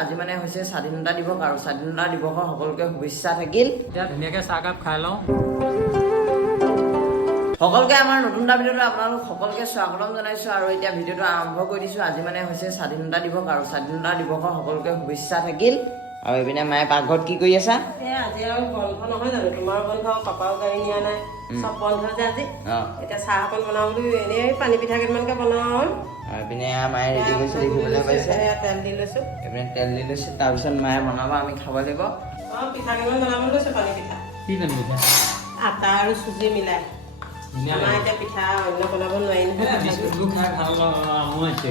আজি মানে হৈছে স্বাধীনতা দিৱস আৰু স্বাধীনতা দিৱসৰ সকলোকে শুভেচ্ছা থাকিল। এতিয়া ধুনীয়াকৈ চাহকাপ খাই লওঁ। সকলোকে আমাৰ নতুন এটা ভিডিঅ'লৈ আপোনালোক সকলোকে স্বাগতম জনাইছোঁ আৰু এতিয়া ভিডিঅ'টো আৰম্ভ কৰি দিছোঁ। আজি মানে হৈছে স্বাধীনতা দিৱস আৰু স্বাধীনতা দিৱসৰ সকলোকে শুভেচ্ছা থাকিল। আৰু এইপিনে মায়ে পাকঘৰত কি কৰি আছা? আজি আৰু বন্ধ নহয় জানো, তোমাৰ বন্ধ, পাপাও গাড়ী নিয়া নাই, চব বন্ধ যে আজি। এতিয়া চাহ অকণ বনাওঁ বুলি এনেই পানী পিঠা কেইটামানকে বনাওঁ আৰু এইপিনে মায়ে ৰেডি কৰিছে দেখিবলৈ পাইছে। তেল দি লৈছোঁ, এইপিনে তেল দি লৈছে, তাৰপিছত মায়ে বনাব, আমি খাব লাগিব। পিঠা কেইটামান বনাব লৈছোঁ, পানী পিঠা, কি জানো এতিয়া আটা আৰু চুজি মিলাই। আমাৰ এতিয়া পিঠা অন্য বনাব নোৱাৰি নহয়। বিস্কুটটো খাই ভাল হৈছে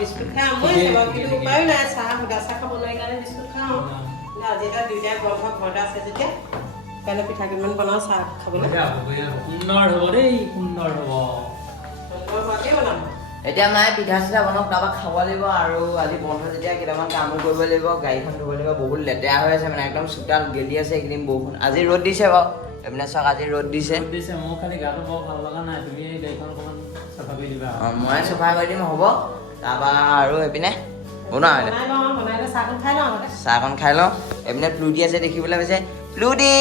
বিস্কুট খাই আমুৱাইছে বাৰু, কিন্তু উপায়ো নাই, চাহ সুদা চাহ খাব নোৱাৰি কাৰণে বিস্কুট খাওঁ। আজি এটা দুইটাই বন্ধ ঘৰতে আছে যেতিয়া সেইকাৰণে পিঠা কেইটামান বনাওঁ চাহ খাবলৈ। সুন্দৰ হ'ব দেই, সুন্দৰ হ'ব। হোৱাকেই বনাম। এতিয়া মায়ে পিঠা চিঠা বনাওক, তাৰপৰা খাব লাগিব। আৰু আজি বন্ধ যেতিয়া কেইটামান কামো কৰিব লাগিব, গাড়ীখন ধুব লাগিব। বহুত লেতেৰা হৈ আছে মানে, একদম চোতাল গেলি আছে এইকেইদিন বৰষুণ। আজি ৰ'দ দিছে বাৰু, এইপিনে চাওক আজি ৰ'দ দিছে। মোৰ খালি গাটো বৰ ভাল লগা নাই, তুমি এই গাড়ীখন অকণমান চাফা কৰি দিবা। মই চাফা কৰি দিম, হ'ব। তাৰপৰা আৰু এইপিনে বনোৱা চাহকণ খাই লওঁ। এইপিনে প্লুটি আছে দেখিবলৈ পাইছে, প্লুটি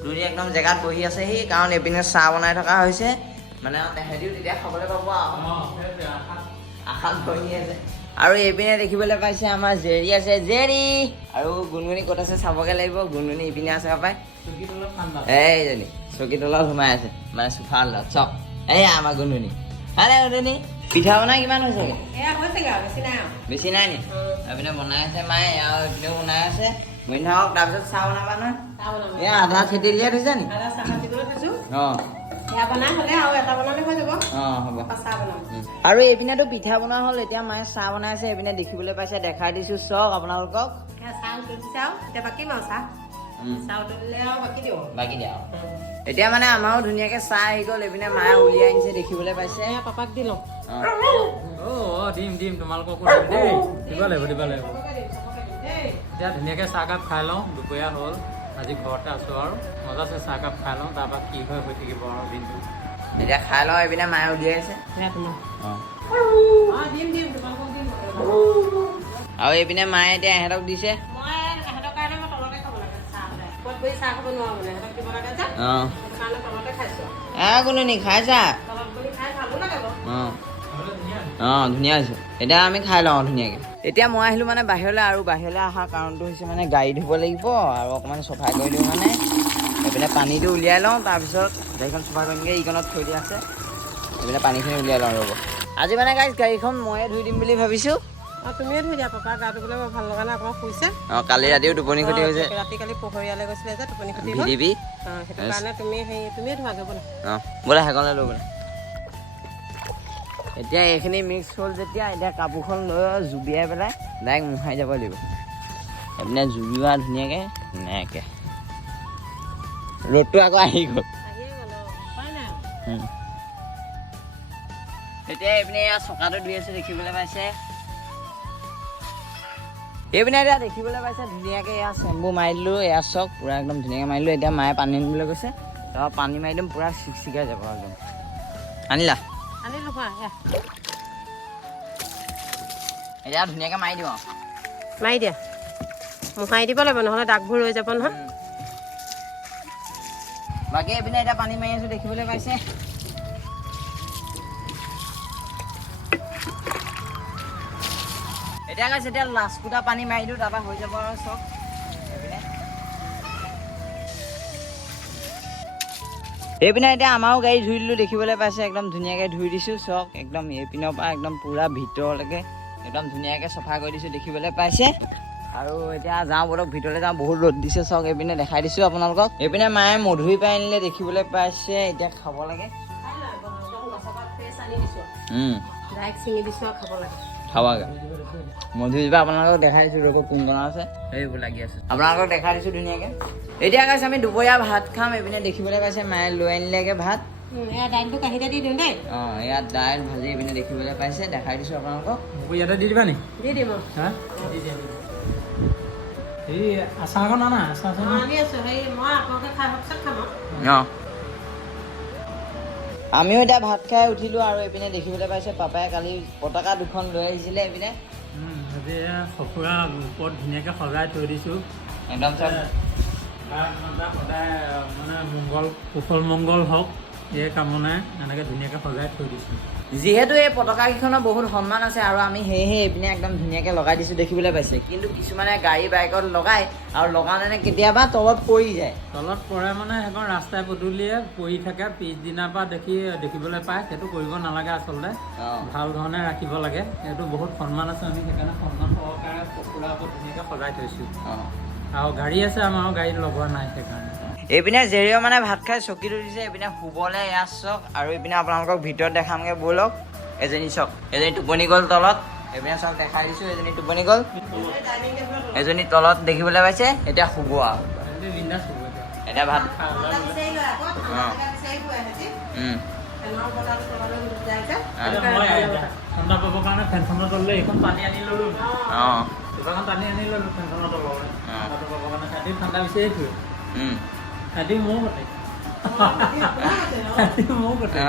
প্লুটি একদম জেগাত বহি আছে সি, কাৰণ এইপিনে চাহ বনাই থকা হৈছে মানে, তেহেঁতিও তেতিয়া খাবলৈ পাব আৰু আশাত বহি আছে। আৰু এইপিনে দেখিবলৈ পাইছে আমাৰ জেৰি আছে, জেৰি। আৰু গুণগুণি ক'ত আছে চাবগৈ লাগিব। গুণগুণি ইপিনে আছে পাপাই, এইজনী চকী তলত সোমাই আছে মানে চোফাৰ লগত। চক এয়া আমাৰ গুণগুণি। ভালে গুণগুণি, পিঠা বনাই কিমান হৈছেগৈ? বেছি নাই নি? এইপিনে বনাই আছে মায়ে, আৰু এইপিনেও বনাই আছে। বহি থাকক, তাৰপিছত চাহ বনাবা নহয়। এয়া আধা চেটি দিয়াই থৈছা নি? অঁ হ'ব। আৰু এইপিনেতো পিঠা বনোৱা হ'ল, এতিয়া মায়ে চাহ বনাই আছে। এইপিনে দেখিবলৈ পাইছে, দেখাই দিছো চক আপোনালোকক। বাকী দিয়া এতিয়া মানে আমাৰো ধুনীয়াকে চাহ আহি গ'ল। এইপিনে মায়ে উলিয়াই আনিছে দেখিবলৈ পাইছে। পাপাক দি লওঁ। দিম তোমালোককো দিম দেই, দিব লাগিব। এতিয়া ধুনীয়াকৈ চাহকাপ খাই লওঁ, দুপৰীয়া হ'ল, আজি ঘৰতে আছোঁ আৰু মজাছে চাহকাপ খাই লওঁ, তাৰপৰা কি হয় হৈ থাকিব আৰু দিনটো। এতিয়া খাই লওঁ। এইপিনে মায়ে উলিয়াই আছে। আৰু এইপিনে মায়ে এতিয়া এহেঁতক দিছে। কোনো নি খাইছা? ধুনীয়া হৈছে। এতিয়া আমি খাই লওঁ ধুনীয়াকৈ। এতিয়া মই আহিলোঁ মানে বাহিৰলৈ, আৰু বাহিৰলৈ অহাৰ কাৰণটো হৈছে মানে গাড়ী ধুব লাগিব আৰু অকণমান চফা কৰি দিওঁ মানে। এইপিনে পানীটো উলিয়াই লওঁ, তাৰপিছত গাড়ীখন চফা কৰিমগৈ। ইকণত থৈ দিয়া আছে, এইপিনে পানীখিনি উলিয়াই লওঁ ৰ'ব। আজি মানে গাড়ীখন ময়ে ধুই দিম বুলি ভাবিছোঁ। তুমিয়ে ধুই দিয়া, পাপা গাটো বোলে ভাল লগা নাই, অকণমান শুইছে। কালি ৰাতিও টোপনি ক্ষতি হৈছে। কালি পোহৰীয়ালৈ গৈছিলে যে টোপনি ক্ষতি হ'ল। সেইটো কাৰণে তুমিয়ে ধোৱাগৈ ব'লা। ব'লা সেইকণলৈ লৈ ব'লা। এতিয়া এইখিনি মিক্স হ'ল যেতিয়া, এতিয়া কাপোৰখন লৈ জুবিয়াই পেলাই ডাইৰেক্ট মোহাই যাব লাগিব। এইপিনে জুবিওৱা ধুনীয়াকৈ এনেকৈ। ৰ'দটো আকৌ আহি গ'ল। এতিয়া এইপিনে এয়া চকাটো ধুই আছে দেখিবলৈ পাইছে। এইপিনে এতিয়া দেখিবলৈ পাইছে ধুনীয়াকৈ এয়া চেম্পু মাৰি দিলোঁ। এয়া চক পূৰা একদম ধুনীয়াকৈ মাৰিলোঁ। এতিয়া মায়ে পানী আনিবলৈ কৈছে, তাৰপৰা পানী মাৰি দিম, পূৰা চিকচিকাই যাব একদম। আনিলা? এতিয়া ধুনীয়াকৈ মাৰি দিওঁ আৰু। মাৰি দিয়া, মোহাৰি দিব লাগিব, নহ'লে দাগবোৰ ৰৈ যাব নহয়। বাকী এইপিনে এতিয়া পানী মাৰি আছোঁ দেখিবলৈ পাইছে। এতিয়া কৈছে এতিয়া লাষ্ট ফুটা পানী মাৰি দিওঁ, তাৰপৰা হৈ যাব আৰু চব। এইপিনে এতিয়া আমাৰো গাড়ী ধুই দিলোঁ দেখিবলৈ পাইছে, একদম ধুনীয়াকৈ ধুই দিছোঁ চক। একদম এইপিনৰ পৰা একদম পূৰা ভিতৰলৈকে একদম ধুনীয়াকৈ চফা কৰি দিছোঁ দেখিবলৈ পাইছে। আৰু এতিয়া যাওঁ বলক, ভিতৰলৈ যাওঁ, বহুত ৰ'দ দিছে চক। এইপিনে দেখাই দিছোঁ আপোনালোকক। এইপিনে মায়ে মধুৰি পাই আনিলে দেখিবলৈ পাইছে, এতিয়া খাব লাগে। খাবাগৈ মধুৰিজোপা আপোনালোকক দেখাই দিছোঁ, ৰ'ব কোনকণা আছে, সেইবোৰ লাগি আছে। আপোনালোকক দেখাই দিছোঁ ধুনীয়াকৈ। এতিয়া কৈছে আমি দুপৰীয়া ভাত খাম। এইপিনে দেখিবলৈ পাইছে মায়ে লৈ আনিলেগৈ ভাত। ইয়াত দাইল ভাজি এইপিনে দেখিবলৈ পাইছে, দেখাই দিছোঁ আপোনালোকক। ইয়াতে দি দিবা নি? দি দিম। এই আচাৰখন আনা, আচাৰ আমিও এতিয়া ভাত খাই উঠিলোঁ। আৰু এইপিনে দেখিবলৈ পাইছে পাপাই কালি পতাকা দুখন লৈ আহিছিলে। এইপিনে আজি সফুৰা ওপৰত ধুনীয়াকৈ সজাই থৈ দিছোঁ একদম চব সদায় মানে কুশল মংগল হওক এই কামনাই এনেকৈ ধুনীয়াকৈ সজাই থৈ দিছোঁ। যিহেতু এই পতাকাকেইখনৰ বহুত সন্মান আছে আৰু আমি সেয়েহে এইপিনে একদম ধুনীয়াকৈ লগাই দিছোঁ দেখিবলৈ পাইছে। কিন্তু কিছুমানে গাড়ী বাইকত লগায় আৰু লগালে কেতিয়াবা তলত পৰি যায়। তলত পৰে মানে সেইখন ৰাস্তাই পদূলিয়ে পৰি থাকে, পিছদিনাৰ পৰা দেখিবলৈ পায়। সেইটো কৰিব নালাগে আচলতে, ভাল ধৰণে ৰাখিব লাগে। সেইটো বহুত সন্মান আছে, আমি সেইকাৰণে সন্মান সহকাৰে কুকুৰা ওপৰত ধুনীয়াকৈ সজাই থৈছোঁ। আৰু গাড়ী আছে আমাৰ, গাড়ীত লগোৱা নাই সেইকাৰণে। এইপিনে জেৰিও মানে ভাত খাই চকীটো দিছে, এইপিনে শুবলৈ এয়া চক, আৰু এইপিনে আপোনালোকক ভিতৰত দেখামগৈ ব'লক। এজনী চক, এজনী টোপনি গ'ল তলত, এইপিনে চক দেখাই দিছোঁ, এজনী টোপনি গ'ল, এজনী তলত দেখিবলৈ পাইছে। এতিয়া শুব আৰু এতিয়া ভাত ঠাণ্ডা পাবৰ কাৰণে ফেনখনৰ তললৈ এইখন পানী আনি ল'লোঁ। পানী আনি ল'লোঁ ফেনখনৰ তললৈ পাবৰ কাৰণে। সিহঁতি ঠাণ্ডা বিচাৰি ফুৰে, সিহঁতি মোৰ কথা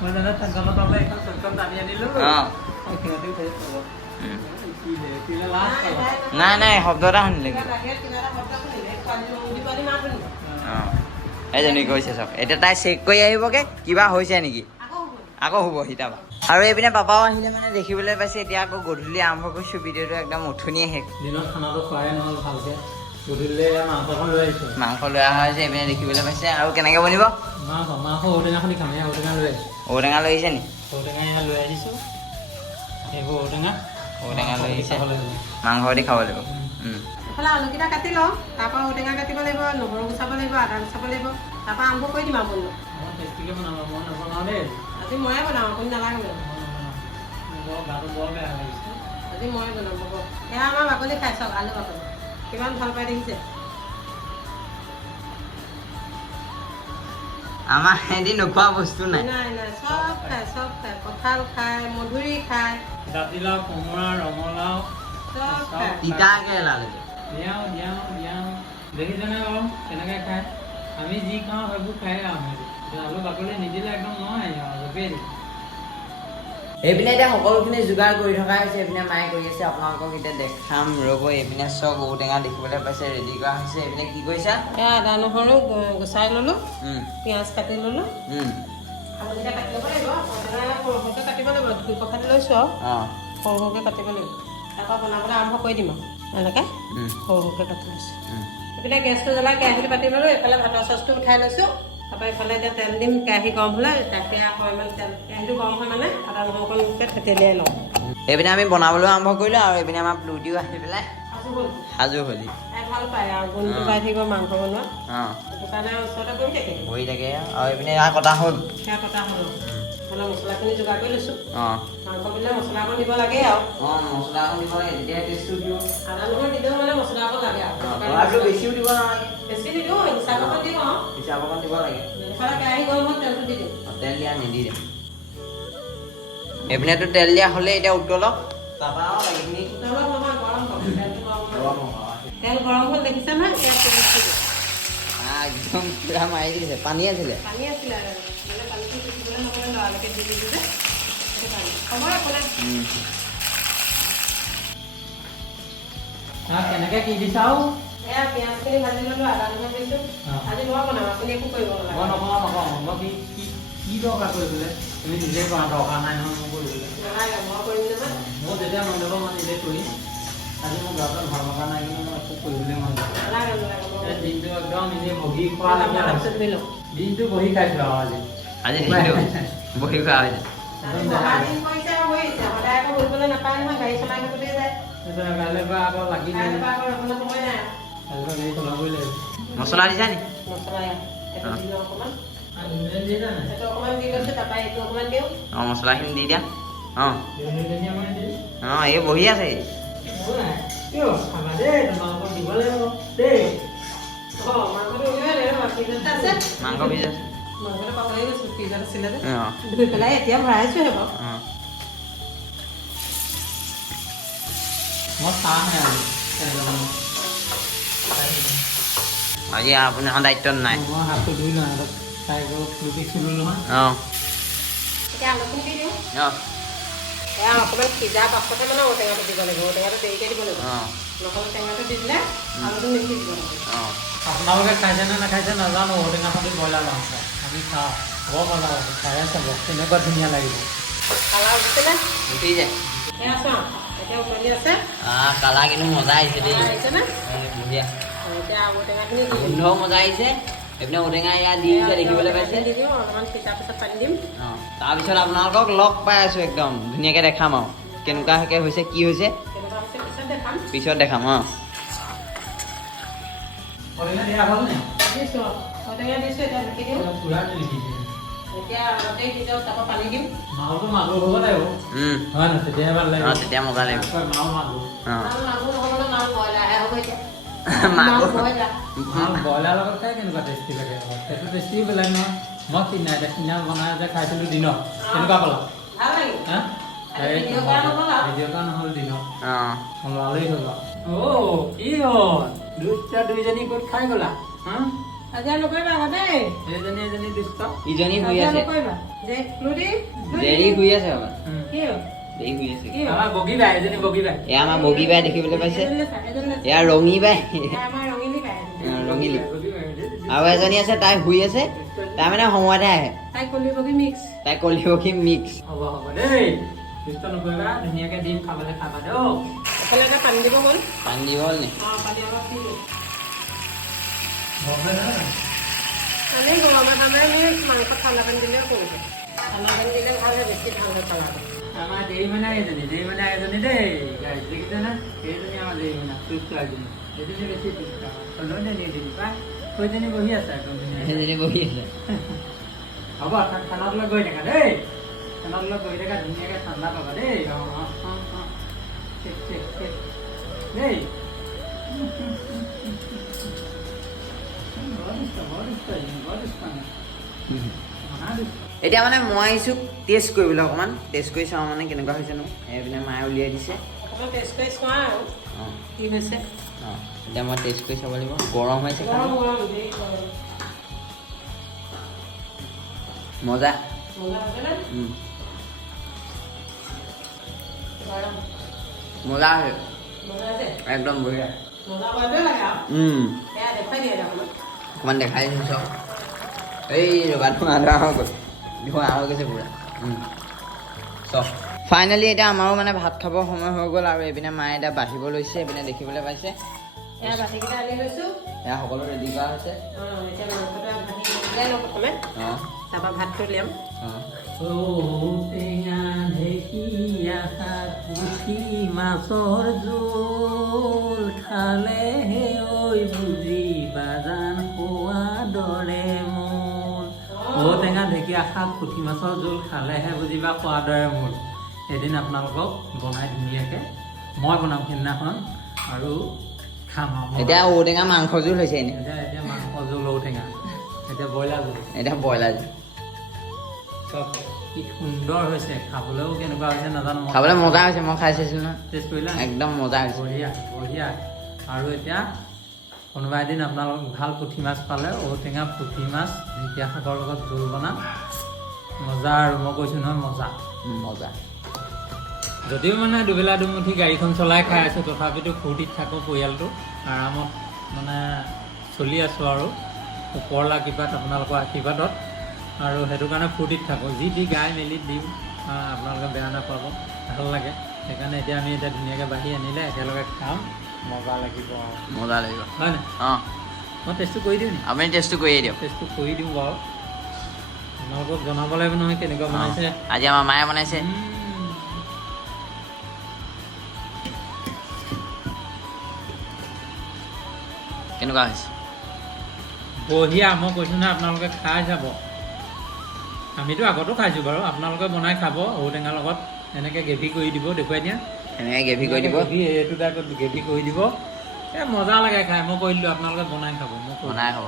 মই যেনে ফেনখনৰ তললৈ এইখন চকীখন টানি আনি ল'লোঁ, সিহঁতিও নাই নাই শব্দ এটা শুনিলে এইজনী কৈছে চক। এতিয়া তাই চেক কৰি আহিবগৈ কিবা হৈছে নেকি, আকৌ শুব সিতাবা। আৰু এইপিনে পাপাও আহিলে মানে দেখিবলৈ পাইছে। এতিয়া আকৌ গধূলি আৰম্ভ কৰিছোঁ ভিডিঅ'টো, একদম উঠনিয়ে শেষ। দিনত খানাটো খোৱাই নহ'ল ভালকৈ, গধূলি মাংসখন লৈ আহিছোঁ। মাংস লৈ অহা হৈছে, এইপিনে দেখিবলৈ পাইছে। আৰু কেনেকৈ বনিব মাংস ঔটেঙাখনি খাম। এয়া ঔটেঙা লৈ আহিছোঁ। ঔটেঙা লৈ আহিছে নি? ঔটেঙা এয়া লৈ আহিছোঁ, এইবোৰ ঔটেঙা লৈ আহিছে, মাংস দি খাব লাগিব। এইফালে আলুকেইটা কাটি লওঁ, তাৰপৰা ঔটেঙা কাটিব লাগিব, নহৰু গুচাব লাগিব, আদা গুচাব লাগিব, তাৰপৰা আৰম্ভ কৰি দিম আৰু বনোৱা। মই টেষ্টিকৈ বনাব, মই নবনাওঁ দেই। আজি ময়ে বনাওঁ, আপুনি নালাগে বোলে। গাটো বৰ বেয়া লাগিছে। আজি ময়ে বনাম হ'ব। এয়া আমাৰ বাকলি খাই চাওক, আলু বাকলি কিমান ভাল পাই দেখিছে। আমাৰ সিহঁতি নোখোৱা বস্তু নাই। নাই নাই, চব খায়, চব খায়। কঁঠাল খায়, মধুৰি খায়, জাতিলাও, কোমোৰা, ৰঙালাও, চব খায়। তিতা কেৰেলা লৈছে। দিয়াওঁ দেখিছেনে বাৰু কেনেকৈ খায়? আমি যি খাওঁ সেইবোৰ খাই আৰু আলু বাকলি নিদিলে একদম নহয় আৰু জপেই দিম। এইপিনে এতিয়া সকলোখিনি যোগাৰ কৰি থকা হৈছে, এইপিনে মায়ে কৰি আছে। আপোনালোকক এতিয়া দেখাম ৰ'ব। এইপিনে চক ঔটেঙা দেখিবলৈ পাইছে, ৰেডি কৰা হৈছে। এইপিনে কি কৰিছা? এয়া আদা নহৰু গুচাই ল'লোঁ, পিঁয়াজ কাটি ল'লোঁ, আলুকেইটা কাটি ল'ব লাগিব। সৰু সৰুকৈ কাটিব লাগিব, ধুই পখালি লৈছোঁ আৰু সৰু সৰুকৈ কাটিব লাগিব। তাৰপৰা বনাবলৈ আৰম্ভ কৰি দিম আৰু এনেকৈ সৰু সৰুকৈ কাটি লৈছোঁ। এইপিনে গেছটো জ্বলাই কেৰাহীটো পাতি ল'লোঁ, এইফালে ভাতৰ চচটো উঠাই লৈছোঁ। তাৰপৰা এইফালে এতিয়া তেল দিম, কেৰাহী গৰম হ'লে তাতে অকণমান তেল, কেৰাহীটো গৰম হয় মানে আদা নহৰুকণকে থেতেলিয়াই লওঁ। এইপিনে আমি বনাবলৈ আৰম্ভ কৰিলোঁ, আৰু এইপিনে আমাৰ প্লুটিও আহি পেলাই সাজু হ'লি। তাই ভাল পায় আৰু গোন্ধটো পাই থাকিব মাংস বনোৱা, সেইটো কাৰণে ওচৰতে বহি থাকে। আৰু এইপিনে এয়া কটা হ'ল, সেয়া কটা হ'ল। মানে মছলাখিনি যোগাৰ কৰি লৈছোঁ। মাংসবিলাক মছলা অকণ দিব লাগে আৰু মছলা অকণ দিব লাগে, তেতিয়া টেষ্টটো দিব। আদা নহৰু দিলেও মানে মছলা অকণ লাগে আৰু বেছিও দিব নালাগে, বেছি নিদিওঁ, হিচাপ অকণ দিওঁ আৰু হিচাপ অকণ দিব লাগে। এইফালে কেৰাহী গৰম হ'ল, তেলটো দি দিওঁ। তেল দিয়া নিদি দিম। এইপিনেতো তেল দিয়া হ'লে এতিয়া উতলক, তাৰপৰা এইখিনি উতলক নহয়, গৰম হ'ব। তেলটো গৰম হ'ব। তেল গৰম হ'ল দেখিছে নহয়, এতিয়া তেল দি দিওঁ। একদম পুৰা মাৰি দিছে। পানী আছিলে, পানী আছিলে মানে পানীটো পিছিবলৈ নকৰে, লৰালৰিকে দি দিলোঁ যে সেইটো পানী হ'ব একো নাই। কেনেকৈ কি দিছাও? এয়া পিঁয়াজখিনি ভাজি ল'লোঁ, আদা নহৰু দিছোঁ। আজি মই বনাম, আপুনি একো কৰিব নালাগে। মই নকওঁ মই কি দৰকাৰ কৰিবলৈ? তুমি নিজে কৰা, দৰকাৰ নাই নহয় মই কৰিবলৈ। নালাগে, মই কৰিম নহয়। মোৰ যেতিয়া মন যাব মই নিজে কৰিম। আজি মোৰ গাটো ভাল লগা নাই, কিন্তু মই একো কৰিবলৈ মন যাব। নালাগে দিনটো একদম নিজে বহি খোৱা দিনটো বহি খাইছোঁ আৰু আজি দিনটো বহি খোৱা হৈছে। সদায় আকৌ বহিবলৈ নাপায় নহয়, গাড়ী চলাই থাকোঁতেই যায়। কাইলৈ পৰা আকৌ লাগি কাইলৈ পৰা আকৌ ৰ'বলৈ সময় নাই। কাইলৈ পৰা গাড়ী চলাবই লাগিব। মছলা দিছা নি? মছলা সেইটো দি লওঁ অকণমান। দিয়ে জানে? সেইটো অকণমান দি লৈছোঁ, তাৰপৰা এইটো অকণমান দিওঁ। মছলাখিনি দি দিয়া। এই বহি আছে। মাংস ভিজ আছে। মাংসটো পাহৰি গৈছোঁ, ফ্ৰিজত আছিলে যে ধুই পেলাই এতিয়া ভৰাইছোঁহে বাৰু। মই চাহ নাই আজি আপোনাৰ দায়িত্বত নাই। মই হাতটো ধুই লওঁ, চাই গৈ প্লুটি চুলোঁ নহয়। এতিয়া আলুখিনি দি দিওঁ। এয়া অকণমান সিজা পাছতে মানে ঔটেঙাটো দিব লাগিব ঔটেঙাটো দেৰিকৈ দিব লাগিব অঁ নহ'লে টেঙাটো দি দিলে আলুটো নিসিজিব অঁ আপোনালোকে খাইছে নে নাখাইছে নাজানো ঔটেঙা সৈতে ব্ৰইলাৰ মাংস আমি খাওঁ বৰ মজা লাগে খাই চাব কেনেকুৱা ধুনীয়া লাগিব কালাৰ উঠিছেনে উঠি যায় সেয়া চাওঁ এতিয়া উতলি আছে কালাৰ কিন্তু মজা আহিছে দেই আহিছেনে বঢ়িয়া এতিয়া ঔটেঙাখিনি দি গোন্ধও মজা আহিছে এইপিনে ঔটেঙা ইয়াত দি দিছে দেখিবলৈ পাইছে দি দিম অলপমান সিজাৰ পিছত পানী দিম অঁ তাৰপিছত আপোনালোকক লগ পাই আছোঁ একদম ধুনীয়াকৈ দেখাম আৰু কেনেকুৱাকৈ হৈছে কি হৈছে কেনেকুৱা হৈছে পিছত দেখাম পিছত দেখাম অঁ ঔটেঙা দিয়া হ'ল নে দিছোঁ ঔটেঙা দিছোঁ এতিয়া ঢাকি দিওঁ পুৰা দি দিছে এতিয়া অলপতে দি দিওঁ তাৰপৰা পানী দিম মালটো মাগুৰ হ'ব লাগিব হয় নহয় তেতিয়াহে ভাল লাগিব অঁ তেতিয়া মজা লাগিব মাল মাগুৰ অঁ মাগুৰ নহ'লে মাল ব্ৰইলাৰহে হ'ব এতিয়া মাগুৰ ব্ৰইলাৰ মাল ব্ৰইলাৰ লগত খাই কেনেকুৱা টেষ্টি লাগে সেইটো টেষ্টি বেলেগ নহয় মই সিদিনা বনাই যে খাইছিলোঁ দিনত কেনেকুৱা পালা ভাল লাগিল হা ভিডিঅ' কৰা নহ'ল আৰু। ভিডিঅ' কৰা নহ'ল দিনত অঁ ভালেই হ'ল কি হ'ল দুইজনী ক'ত খাই গ'লা আজি আৰু নকৰিবা আকৌ দেই এজনী দুষ্ট ইজনী শুই আজি আৰু আছে নকৰিবা যে লুডি দেৰি শুই আছে আমাৰ কি হ'ল দেৰি শুই আছে কি হ'ল আমাৰ বগীবা এজনী বগীবা এয়া আমাৰ বগী বাই দেখিবলৈ পাইছে এজনীলৈ চা, এজনীলৈ চা। এয়া ৰঙী বাই এয়া আমাৰ ৰঙিলী বাই ৰঙিলী আৰু এজনী আছে তাই শুই আছে তাই মানে সময়তে আহে তাই কলি বগী মিক্স তাই কলি সখী মিক্স হ'ব দেই দুষ্ট নকৰিবা ধুনীয়াকৈ দিম খাবলৈ খাবা দেই এফালে এটা পানী দিব গ'ল পানী দিব হ'ল নি পানী অলপ দি দিওঁ বৰফে নহয় আমি গৰমে ঠাণ্ডাই আমি মাংস ঠাণ্ডা পানী দিলেও কৰিব ঠাণ্ডা পানী দিলে ভাল হয় বেছি ভাল হয় কালাৰটো আমাৰ দেৰি মানে এজনী দেই গাড়ী দেখিছে না সেইজনী আমাৰ দেৰি মানে সুস্থ এজনী সেইজনী বেছি সুস্থ হ'লেও নিদিম পাই সেইজনী বহি আছে একদম ধুনীয়া সেইজনী বহি আছে হ'ব ঠাণ্ডাটোলৈ গৈ থাকা দেই ঠাণ্ডাটোলৈ গৈ থাকা ধুনীয়াকৈ ঠাণ্ডা পাবা দেই দেই এতিয়া মানে মই আহিছোঁ টেষ্ট কৰিবলৈ অকণমান টেষ্ট কৰি চাওঁ মানে কেনেকুৱা হৈছে নো এইপিনে মায়ে উলিয়াই দিছে অকণমান টেষ্ট কৰি চোৱা আৰু অঁ কি হৈছে অঁ এতিয়া মই টেষ্ট কৰি চাব লাগিব গৰম হৈছে গৰম খালি গৰম দেই গৰম মজা মজা হৈছেনে গৰম মজা হৈছে মজা হৈছে একদম বঢ়িয়া মজা কৰিবই লাগে আৰু সেয়া দেখুৱাই দিয়ে অকণমান অকণমান দেখাই দিছোঁ চব এই ৰবা ধোঁৱা হৈ গৈছে পূৰা চব ফাইনেলি এতিয়া আমাৰো মানে ভাত খাবৰ সময় হৈ গ'ল আৰু এইপিনে মায়ে এতিয়া বাঢ়িব লৈছে এইপিনে দেখিবলৈ পাইছে এয়া বাতিকেইটা আনি লৈছোঁ এয়া সকলো ৰেডি কৰা হৈছে এতিয়া মাংসটো ভাজি উলিয়াই লওঁ প্ৰথমে অঁ তাৰপৰা ভাতটো উলিয়াম অঁ ঔটেঙা ঢেকীয়া শাক পুঠি মাছৰ জোল খালেহে ঐ বুজিবা জান সোৱাদৰে মূল ঔটেঙা ঢেকীয়া শাক পুঠি মাছৰ জোল খালেহে বুজিবা সোৱাদৰে মূল এদিন আপোনালোকক বনাই ধুনীয়াকৈ মই বনাম সেইদিনাখন আৰু খাম এতিয়া ঔটেঙা মাংস জোল হৈছে এনেই এতিয়া মাংস জোল ঔটেঙা এতিয়া ব্ৰইলাৰ জোল এতিয়া ব্ৰইলাৰ জোল চব কি সুন্দৰ হৈছে খাবলৈও কেনেকুৱা হৈছে নাজানো খাবলৈ মজা হৈছে মই খাই চাইছিলোঁ নহয় টেষ্ট কৰিলা একদম মজা হৈছে বঢ়িয়া বঢ়িয়া আৰু এতিয়া কোনোবা এদিন আপোনালোক ভাল পুঠি মাছ পালে ঔটেঙা পুঠি মাছ ঢেকীয়া শাকৰ লগত জোল বনাম মজা আৰু মই কৈছোঁ নহয় মজা মজা যদিও মানে দুবেলা দুমুঠি গাড়ীখন চলাই খাই আছোঁ তথাপিতো ফূৰ্তিত থাকোঁ পৰিয়ালটো আৰামত মানে চলি আছোঁ আৰু ওপৰলা কৃপাত আপোনালোকৰ আশীৰ্বাদত আৰু সেইটো কাৰণে ফূৰ্তিত থাকোঁ যি দি গাই মেলি দিম আপোনালোকে বেয়া নাপাব ভাল লাগে সেইকাৰণে এতিয়া আমি এতিয়া ধুনীয়াকৈ বাঢ়ি আনিলে একেলগে খাম মজা লাগিব আৰু মজা লাগিব হয় নাই অঁ মই টেষ্টটো কৰি দিওঁ নি আপুনি টেষ্টটো কৰিয়ে দিয়ক টেষ্টটো কৰি দিওঁ বাৰু আপোনালোকক জনাব লাগিব নহয় কেনেকুৱা বনাইছে আজি আমাৰ মায়ে বনাইছে কেনেকুৱা হৈছে বঢ়িয়া মই কৈছোঁ নহয় আপোনালোকে খাই চাব আমিতো আগতো খাইছোঁ বাৰু আপোনালোকে বনাই খাব ঔটেঙাৰ লগত এনেকৈ গ্ৰেভি কৰি দিব দেখুৱাই দিয়া এনেকৈ গ্ৰেভি কৰি দিব এইটো টাইপত গ্ৰেভি কৰি দিব এই মজা লাগে খাই মই কৈ দিলোঁ আপোনালোকে বনাই খাব মই বনাই খাব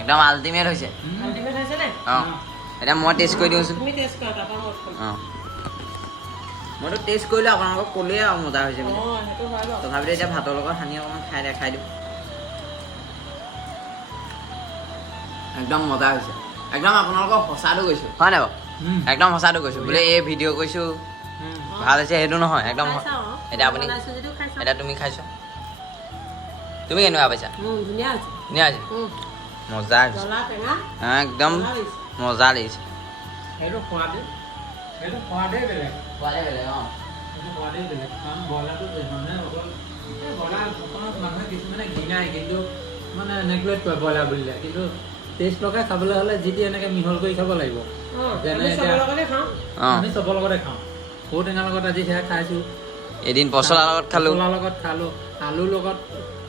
একদম আল্টিমেট হৈছে আল্টিমেট হৈছেনে অঁ এতিয়া মই টেষ্ট কৰি দিওঁচোন তুমি টেষ্ট কৰা তাৰপৰা মই খাম অঁ মইতো টেষ্ট কৰিলোঁ আপোনালোকক ক'লোৱে আৰু মজা হৈছে বুলি অঁ সেইটো হয় বাৰু তথাপিতো এতিয়া ভাতৰ লগত সানি অকণমান খাই দেখাই দিওঁ একদম মজা হৈছে একদম আপোনালোকক সঁচাটো কৈছোঁ হয় নাই বাৰু একদম সঁচাটো কৈছোঁ বোলে এই ভিডিঅ' কৈছোঁ ভাল হৈছে সেইটো নহয় একদম খাই চাওঁ। এতিয়া আপুনি বনাইছোঁ যদিও খাই চাওঁ। এতিয়া তুমি খাইছ তুমি কেনেকুৱা পাইছা ধুনীয়া হৈছে। ধুনীয়া হৈছে মজা হৈছে জ্বলা টেঙা একদম জ্বলা লাগিছে। মজা লাগিছে সেইটো সোৱাদেই বেলেগ খোৱালে বেলেগ অঁ সেইটো সোৱাদেই বেলেগ কাৰণ ব্ৰইলাৰটো মানুহে অকল ব্ৰইলাৰ দোকানত মানুহে কিছুমানে ঘিণাই কিন্তু মানে নেগলেক্ট কৰে ব্ৰইলাৰ বুলিলে কিন্তু টেষ্ট লগাই খাবলৈ হ'লে যিটি এনেকৈ মিহল কৰি খাব লাগিব যেনে আমি চবৰ লগতে খাওঁ। অঁ আমি চবৰ লগতে খাওঁ ঔটেঙাৰ লগত আজি সেয়া খাইছোঁ এদিন পচলাৰ লগত খালোঁ পচলাৰ লগত খালোঁ আলুৰ লগত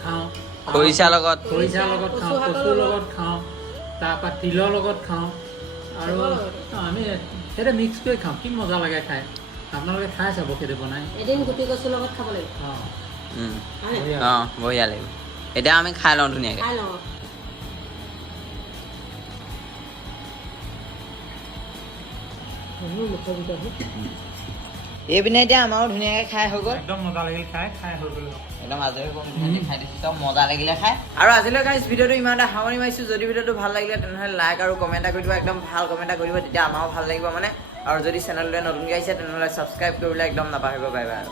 খাওঁ খৰিচাৰ লগত খৰিচাৰ লগত খাওঁ কচুৰ লগত খাওঁ তাৰপৰা তিলৰ লগত খাওঁ আৰু আমি সেইটো মিক্স কৰি খাওঁ কি মজা লাগে খাই আপোনালোকে খাই চাব সেইটো বনাই এদিন গুটি কচুৰ লগত খাব লাগিব। অঁ হয়নে? অঁ বঢ়িয়া লাগিব এতিয়া আমি খাই লওঁ ধুনীয়াকৈ খাই লওঁ। এইপিনে এতিয়া আমাৰো ধুনীয়াকৈ খাই হৈ গ'ল একদম মজা লাগিল খাই হৈ গ'ল একদম আজৰি খাই দিছোঁ চব মজা লাগিলে খাই আৰু আজিলৈ গাইছ ভিডিঅ'টো ইমান এটা সামৰি মাৰিছোঁ যদি ভিডিঅ'টো ভাল লাগিলে তেনেহ'লে লাইক আৰু কমেণ্ট এটা কৰি দিব একদম ভাল কমেণ্ট এটা কৰি দিব তেতিয়া আমাৰো ভাল লাগিব মানে আৰু যদি চেনেলটোৱে নতুনকৈ আহিছে তেনেহ'লে ছাবস্ক্ৰাইব কৰিবলৈ একদম নাপাহৰিব বাই বাই আৰু